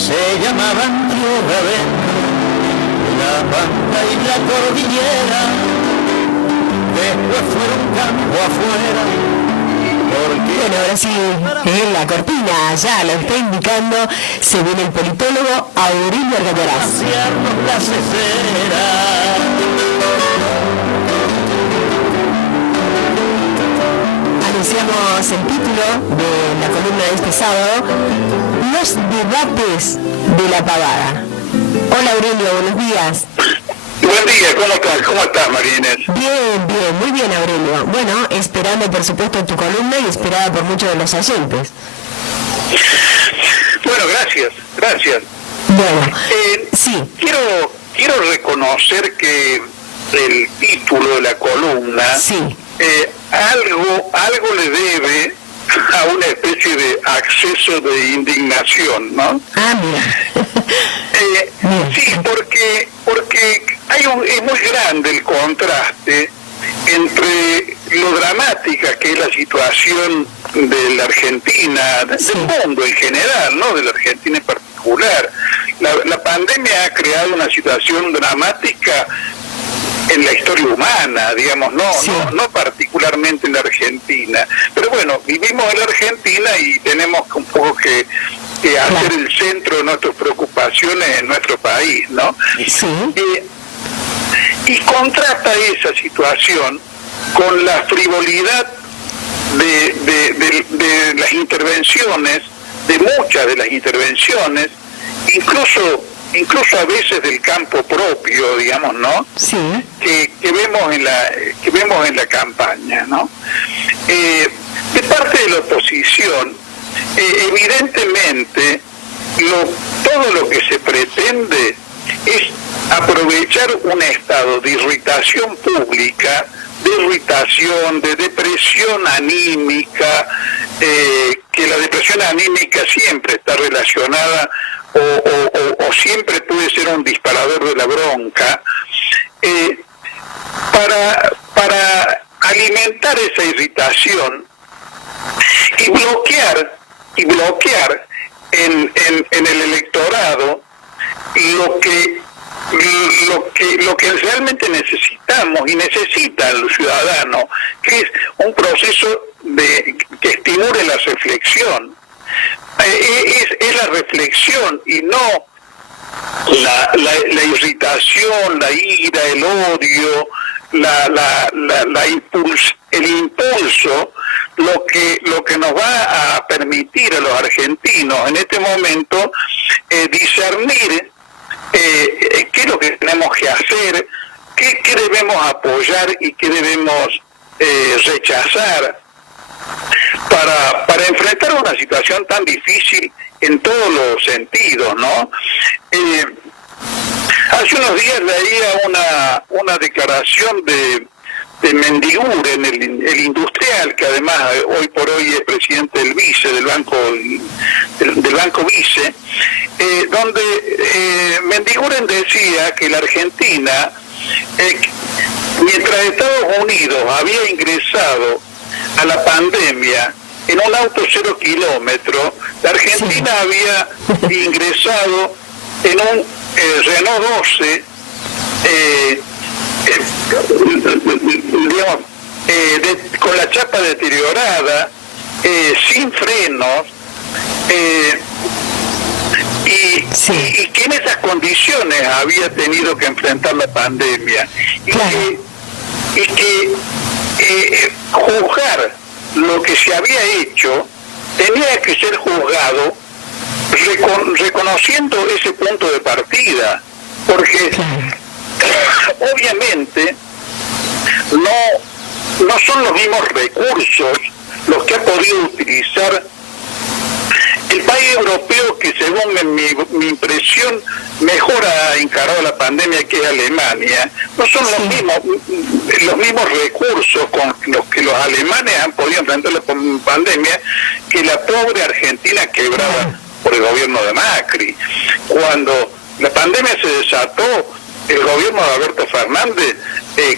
se llamaban tierra adentro, la banda y la cordillera, después fueron campo afuera. Bueno, ahora sí, la cortina ya lo está indicando, se viene el politólogo Aurelio Argataraz. Anunciamos el título de la columna de este sábado, los debates de la pavada. Hola Aurelio, buenos días. Buen día, ¿cómo estás? ¿Cómo estás, María Inés? Bien, muy bien, Aurelio. Bueno, esperando por supuesto tu columna y esperada por muchos de los oyentes. Bueno, gracias. Bueno, sí. Quiero reconocer que el título de la columna sí. algo le debe a una especie de acceso de indignación, ¿no? Ah, mira. Sí, porque es muy grande el contraste entre lo dramática que es la situación de la Argentina, del mundo en general, ¿no? De la Argentina en particular. La pandemia ha creado una situación dramática en la historia humana, digamos, no particularmente en la Argentina. Pero bueno, vivimos en la Argentina y tenemos un poco que hacer el centro de nuestras preocupaciones en nuestro país, ¿no? Sí. Y contrasta esa situación con la frivolidad de las intervenciones, de muchas de las intervenciones, incluso a veces del campo propio, digamos, ¿no? Sí. Que vemos en la campaña, ¿no? De parte de la oposición, evidentemente, todo lo que se pretende es aprovechar un estado de irritación pública, de depresión anímica, que la depresión anímica siempre está relacionada o siempre puede ser un disparador de la bronca, para alimentar esa irritación y bloquear en el electorado lo que realmente necesitamos y necesita el ciudadano, que es un proceso que estimule la reflexión. Es la reflexión y no la irritación, la ira, el odio, el impulso, lo que nos va a permitir a los argentinos en este momento discernir qué es lo que tenemos que hacer, qué debemos apoyar y qué debemos rechazar para enfrentar una situación tan difícil en todos los sentidos, ¿no? Hace unos días leía una declaración de Mendiguren, el industrial, que además hoy por hoy es presidente del Banco Vice, donde Mendiguren decía que la Argentina, mientras Estados Unidos había ingresado a la pandemia en un auto 0 kilómetro, la Argentina había ingresado en un Renault 12 con la chapa deteriorada, sin frenos, y que en esas condiciones había tenido que enfrentar la pandemia, y que juzgar lo que se había hecho tenía que ser juzgado reconociendo ese punto de partida, porque obviamente no son los mismos recursos los que ha podido utilizar el país europeo que, según mi impresión, mejor ha encarado la pandemia, que es Alemania. No son los mismos recursos con los que los alemanes han podido enfrentar la pandemia que la pobre Argentina quebrada por el gobierno de Macri. Cuando la pandemia se desató, el gobierno de Alberto Fernández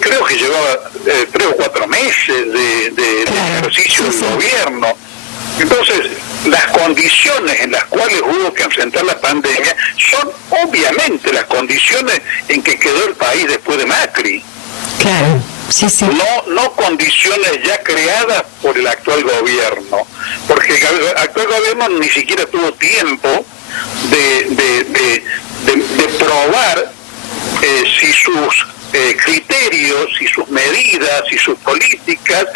creo que llevaba 3 o 4 meses de ejercicio del gobierno. Entonces, las condiciones en las cuales hubo que enfrentar la pandemia son obviamente las condiciones en que quedó el país después de Macri. Claro, sí. No condiciones ya creadas por el actual gobierno, porque el actual gobierno ni siquiera tuvo tiempo de probar si sus criterios, si sus medidas, si sus políticas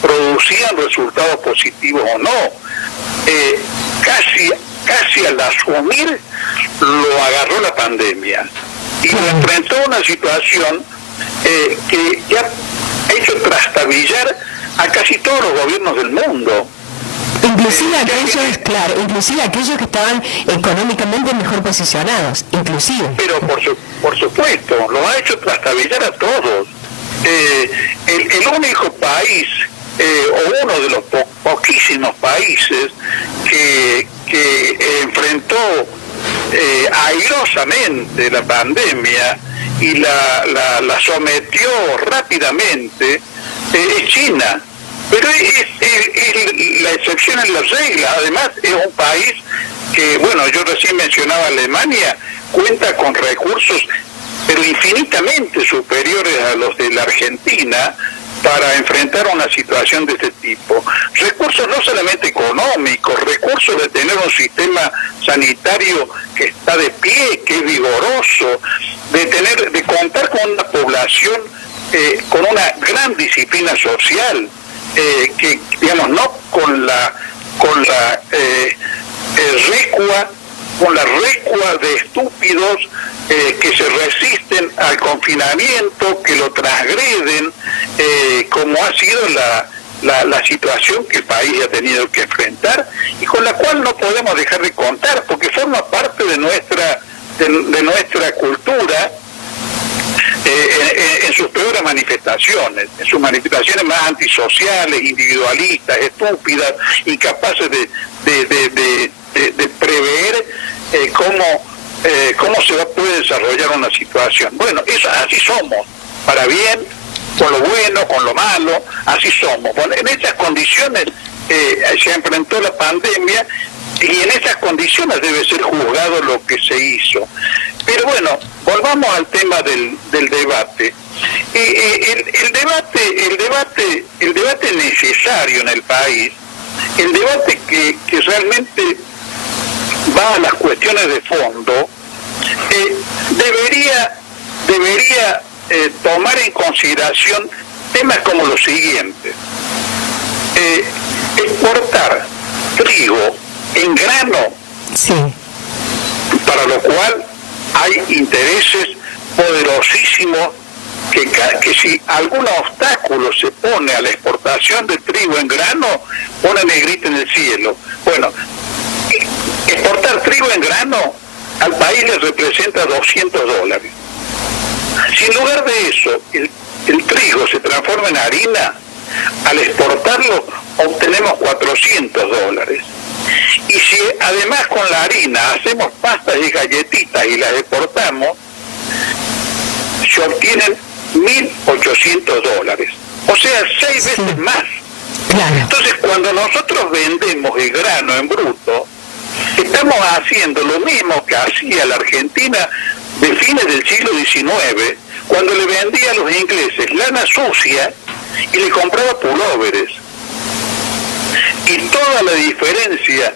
producían resultados positivos o no. Casi al asumir lo agarró la pandemia y enfrentó una situación que ha hecho trastabillar a casi todos los gobiernos del mundo. Inclusive aquellos que estaban económicamente mejor posicionados, inclusive. Pero por supuesto, lo ha hecho trastabillar a todos. El único país, o uno de los poquísimos países que enfrentó airosamente la pandemia y la sometió rápidamente, es China. Pero es la excepción en la regla. Además, es un país que, bueno, yo recién mencionaba Alemania, cuenta con recursos, pero infinitamente superiores a los de la Argentina, para enfrentar una situación de este tipo. Recursos no solamente económicos, recursos de tener un sistema sanitario que está de pie, que es vigoroso, de contar con una población con una gran disciplina social, que digamos no con la recua de estúpidos que se resisten al confinamiento, que lo transgreden, como ha sido la situación que el país ha tenido que enfrentar y con la cual no podemos dejar de contar, porque forma parte de nuestra cultura. En sus peores manifestaciones, en sus manifestaciones más antisociales, individualistas, estúpidas, incapaces de prever cómo se puede desarrollar una situación. Bueno, así somos, para bien, con lo bueno, con lo malo, así somos. Bueno, en esas condiciones se enfrentó la pandemia y en esas condiciones debe ser juzgado lo que se hizo. Pero bueno, volvamos al tema del debate. El debate necesario en el país, el debate que realmente va a las cuestiones de fondo, debería tomar en consideración temas como los siguientes. Exportar trigo en grano, sí, para lo cual hay intereses poderosísimos que si algún obstáculo se pone a la exportación de trigo en grano, ponen el grito en el cielo. Bueno, exportar trigo en grano al país le representa $200. Si en lugar de eso el trigo se transforma en harina, al exportarlo obtenemos $400. Y si además con la harina hacemos pastas y galletitas y las exportamos, se obtienen $1.800. O sea, 6 veces más. Claro. Entonces, cuando nosotros vendemos el grano en bruto, estamos haciendo lo mismo que hacía la Argentina de fines del siglo XIX, cuando le vendía a los ingleses lana sucia y le compraba pulóveres. Y toda la diferencia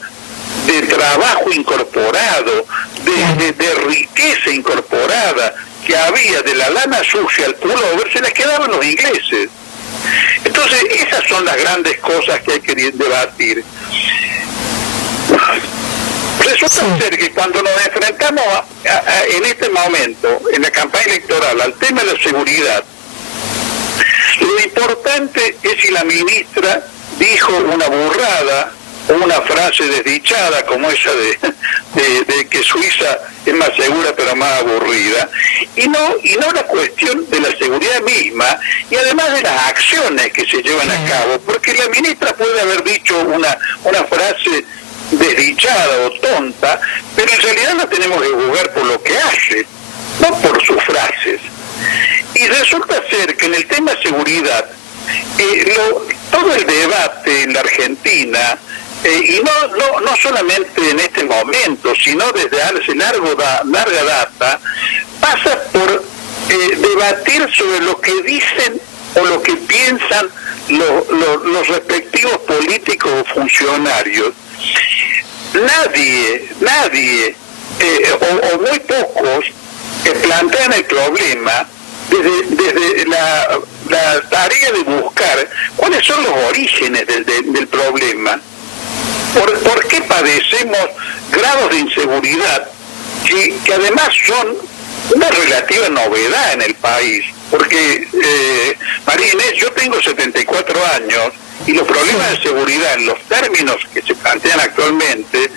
de trabajo incorporado, de riqueza incorporada que había de la lana sucia al pullover, se les quedaban los ingleses. Entonces, esas son las grandes cosas que hay que debatir. Resulta ser que cuando nos enfrentamos en este momento, en la campaña electoral, al tema de la seguridad, lo importante es si la ministra dijo una burrada o una frase desdichada como esa de que Suiza es más segura pero más aburrida, y no la cuestión de la seguridad misma, y además de las acciones que se llevan a cabo, porque la ministra puede haber dicho una frase desdichada o tonta, pero en realidad la tenemos que juzgar por lo que hace, no por sus frases. Y resulta ser que en el tema seguridad, todo el debate en la Argentina y no solamente en este momento, sino desde hace larga data, pasa por debatir sobre lo que dicen o lo que piensan los respectivos políticos o funcionarios. Nadie o muy pocos plantean el problema desde la tarea de buscar cuáles son los orígenes del problema. ¿Por qué padecemos grados de inseguridad que además son una relativa novedad en el país? Porque, María Inés, yo tengo 74 años y los problemas de seguridad en los términos que se plantean actualmente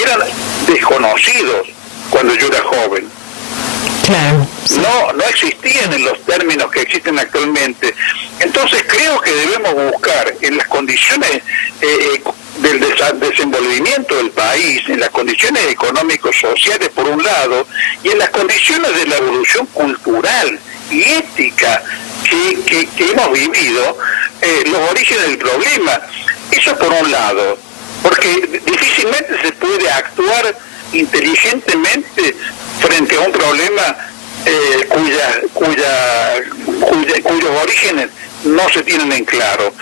eran desconocidos cuando yo era joven. Claro, sí. No existían en los términos que existen actualmente. Entonces creo que debemos buscar en las condiciones del desenvolvimiento del país, en las condiciones económicos sociales por un lado, y en las condiciones de la evolución cultural y ética que hemos vivido, los orígenes del problema. Eso por un lado, porque difícilmente se puede actuar inteligentemente frente a un problema cuyos orígenes no se tienen en claro.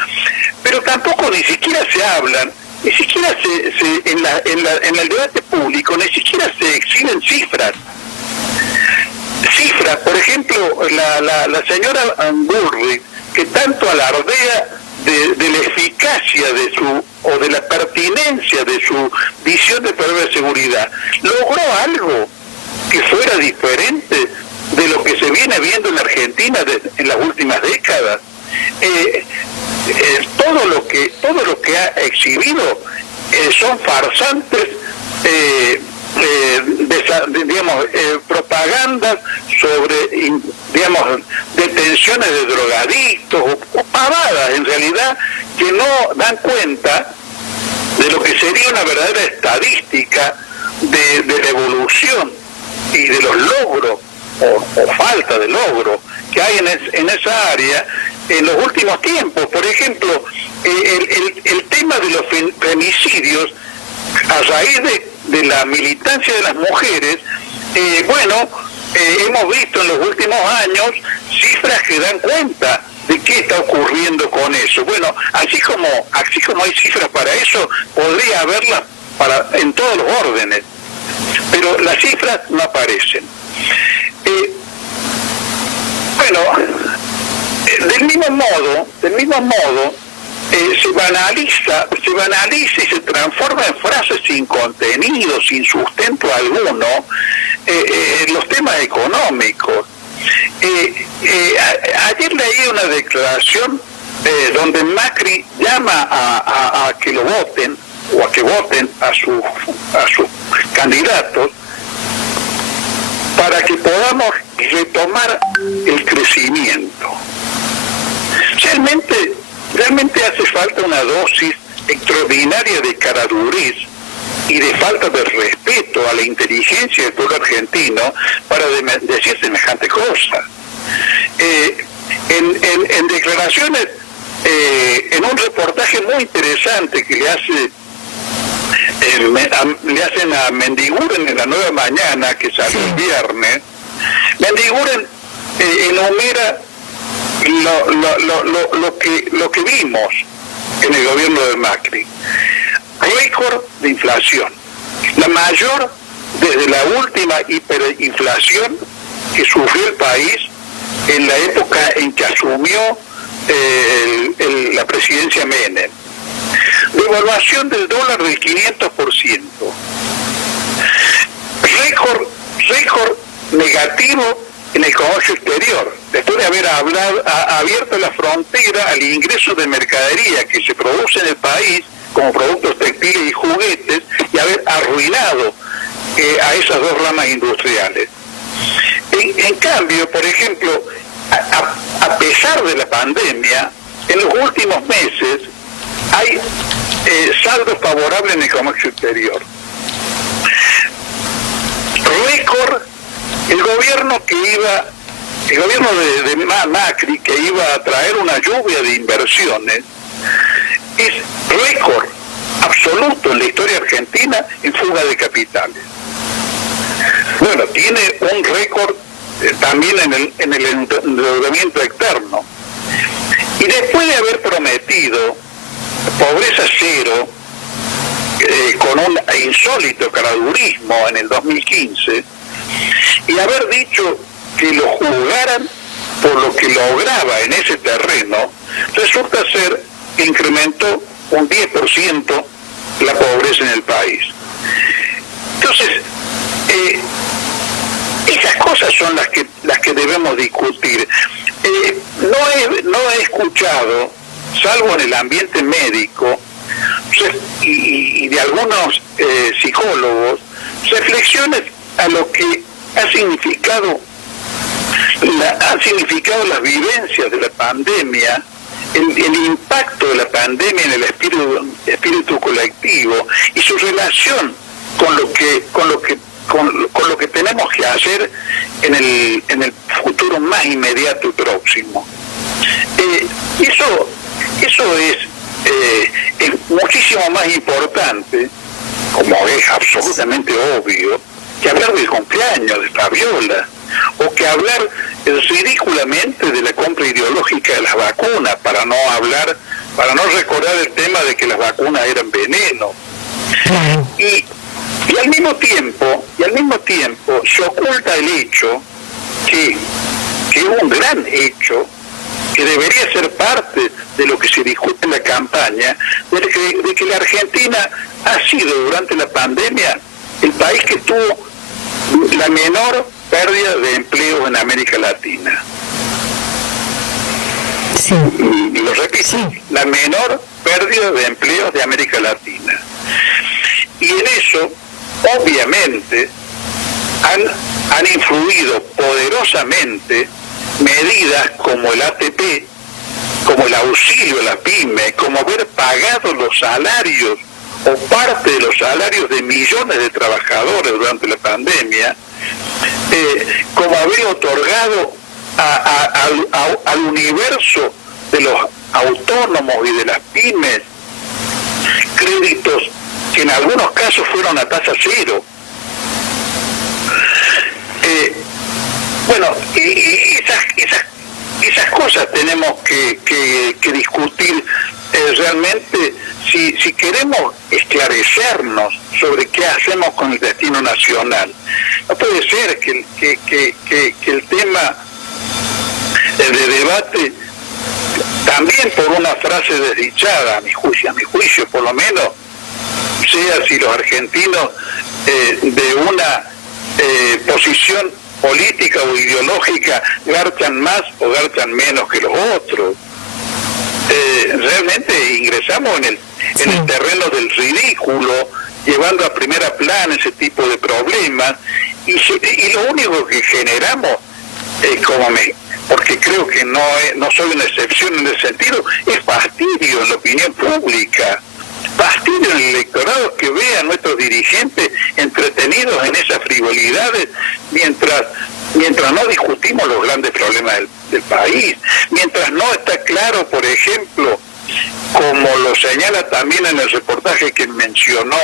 Pero tampoco ni siquiera se hablan, ni siquiera en el debate público, ni siquiera se exhiben cifras. Por ejemplo, la señora Bullrich, que tanto alardea de la eficacia o de la pertinencia de su visión de problema de seguridad, logró algo que fuera diferente de lo que se viene viendo en la Argentina en las últimas décadas. Todo lo que ha exhibido son farsantes, propagandas sobre, detenciones de drogadictos o pavadas en realidad que no dan cuenta de lo que sería una verdadera estadística de la evolución y de los logros o falta de logro que hay en esa área en los últimos tiempos. Por ejemplo, el tema de los femicidios a raíz de la militancia de las mujeres, hemos visto en los últimos años cifras que dan cuenta de qué está ocurriendo con eso. Bueno, así como hay cifras para eso, podría haberlas en todos los órdenes, pero las cifras no aparecen. Del mismo modo, se banaliza y se transforma en frases sin contenido, sin sustento alguno, los temas económicos. Ayer leí una declaración donde Macri llama a que lo voten o a que voten a sus candidatos para que podamos retomar el crecimiento. Realmente hace falta una dosis extraordinaria de caradurez y de falta de respeto a la inteligencia del pueblo argentino para decir semejante cosa. En declaraciones, en un reportaje muy interesante que le hacen a Mendiguren en La Nueva Mañana, que salió el viernes, Mendiguren enumera lo que vimos en el gobierno de Macri. Récord de inflación, la mayor desde la última hiperinflación que sufrió el país en la época en que asumió la presidencia Menem. Devaluación del dólar del 500%. Récord negativo en el comercio exterior, después de haber abierto la frontera al ingreso de mercadería que se produce en el país como productos textiles y juguetes, y haber arruinado a esas dos ramas industriales. En cambio, por ejemplo, a pesar de la pandemia, en los últimos meses hay saldos favorables en el comercio exterior. Récord, el gobierno de Macri, que iba a traer una lluvia de inversiones, es récord absoluto en la historia argentina en fuga de capitales. Bueno, tiene un récord también en el endeudamiento externo. Y después de haber prometido pobreza cero, con un insólito caradurismo en el 2015, y haber dicho que lo juzgaran por lo que lograba en ese terreno, resulta ser que incrementó un 10% la pobreza en el país. Entonces, esas cosas son las que debemos discutir. No he escuchado, salvo en el ambiente médico y de algunos psicólogos, reflexiones a lo que han significado las vivencias de la pandemia, el impacto de la pandemia en el espíritu colectivo y su relación con lo que tenemos que hacer en el futuro más inmediato y próximo. Eso es muchísimo más importante, como es absolutamente obvio, que hablar del cumpleaños de Fabiola, o que hablar ridículamente de la compra ideológica de las vacunas, para no recordar el tema de que las vacunas eran veneno. Y al mismo tiempo se oculta el hecho que es un gran hecho, que debería ser parte de lo que se discute en la campaña, de que la Argentina ha sido durante la pandemia el país que tuvo la menor pérdida de empleos en América Latina. Sí. Y lo repito, sí. La menor pérdida de empleos de América Latina. Y en eso, obviamente, han influido poderosamente medidas como el ATP, como el auxilio a la pyme, como haber pagado los salarios o parte de los salarios de millones de trabajadores durante la pandemia, como haber otorgado al universo de los autónomos y de las pymes créditos que en algunos casos fueron a tasa cero. Bueno, y esas cosas tenemos que discutir realmente si queremos esclarecernos sobre qué hacemos con el destino nacional. No puede ser que el tema de debate, también por una frase desdichada, a mi juicio por lo menos, sea si los argentinos de una posición política o ideológica garchan más o garchan menos que los otros. Realmente ingresamos en el terreno del ridículo, llevando a primera plana ese tipo de problemas, y lo único que generamos, porque creo que no soy una excepción en ese sentido, es fastidio en la opinión pública, fastidio en el electorado, que ve a nuestros dirigentes entretenidos en esas frivolidades mientras no discutimos los grandes problemas del país, mientras no está claro, por ejemplo, como lo señala también en el reportaje que mencioné,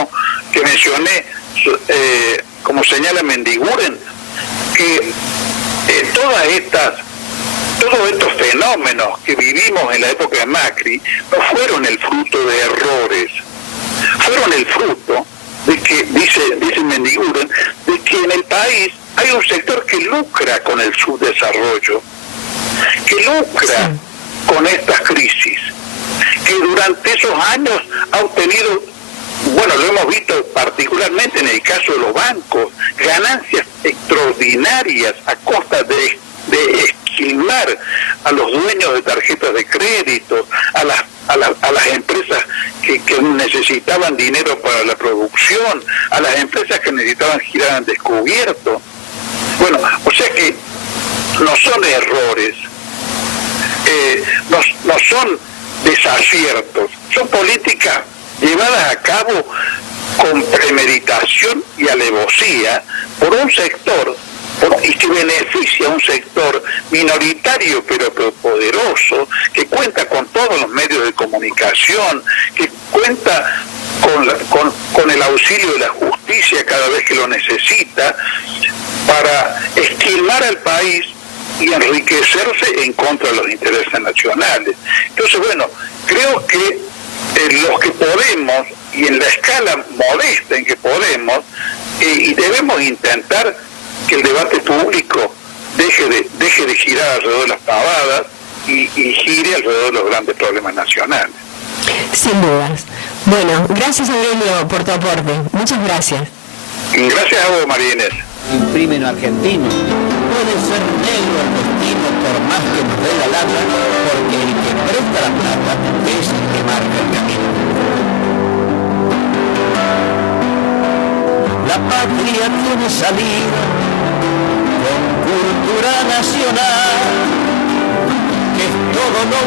como señala Mendiguren, que todos estos fenómenos que vivimos en la época de Macri no fueron el fruto de errores, fueron el fruto de que, dice Mendiguren, de que en el país hay un sector que lucra con el subdesarrollo, que lucra con estas crisis, que durante esos años ha obtenido, bueno, lo hemos visto particularmente en el caso de los bancos, ganancias extraordinarias a costa de esquilmar a los dueños de tarjetas de crédito, a las empresas que necesitaban dinero para la producción, a las empresas que necesitaban girar en descubierto. Bueno, o sea que no son errores, no son desaciertos, son políticas llevadas a cabo con premeditación y alevosía por un sector, y que beneficia a un sector minoritario pero poderoso, que cuenta con todos los medios de comunicación, que cuenta con el auxilio de la justicia cada vez que lo necesita, para esquilmar al país y enriquecerse en contra de los intereses nacionales. Entonces, bueno, creo que los que podemos, y en la escala modesta en que podemos, y debemos intentar que el debate público deje de girar alrededor de las pavadas y gire alrededor de los grandes problemas nacionales. Sin dudas. Bueno, gracias Aurelio por tu aporte. Muchas gracias. Gracias a vos, María Inés. Imprime en argentino. Puede ser negro el destino por más que nos dé la lata, porque el que presta la plata es el que marca el camino. La patria tiene salida con cultura nacional, que es todo lo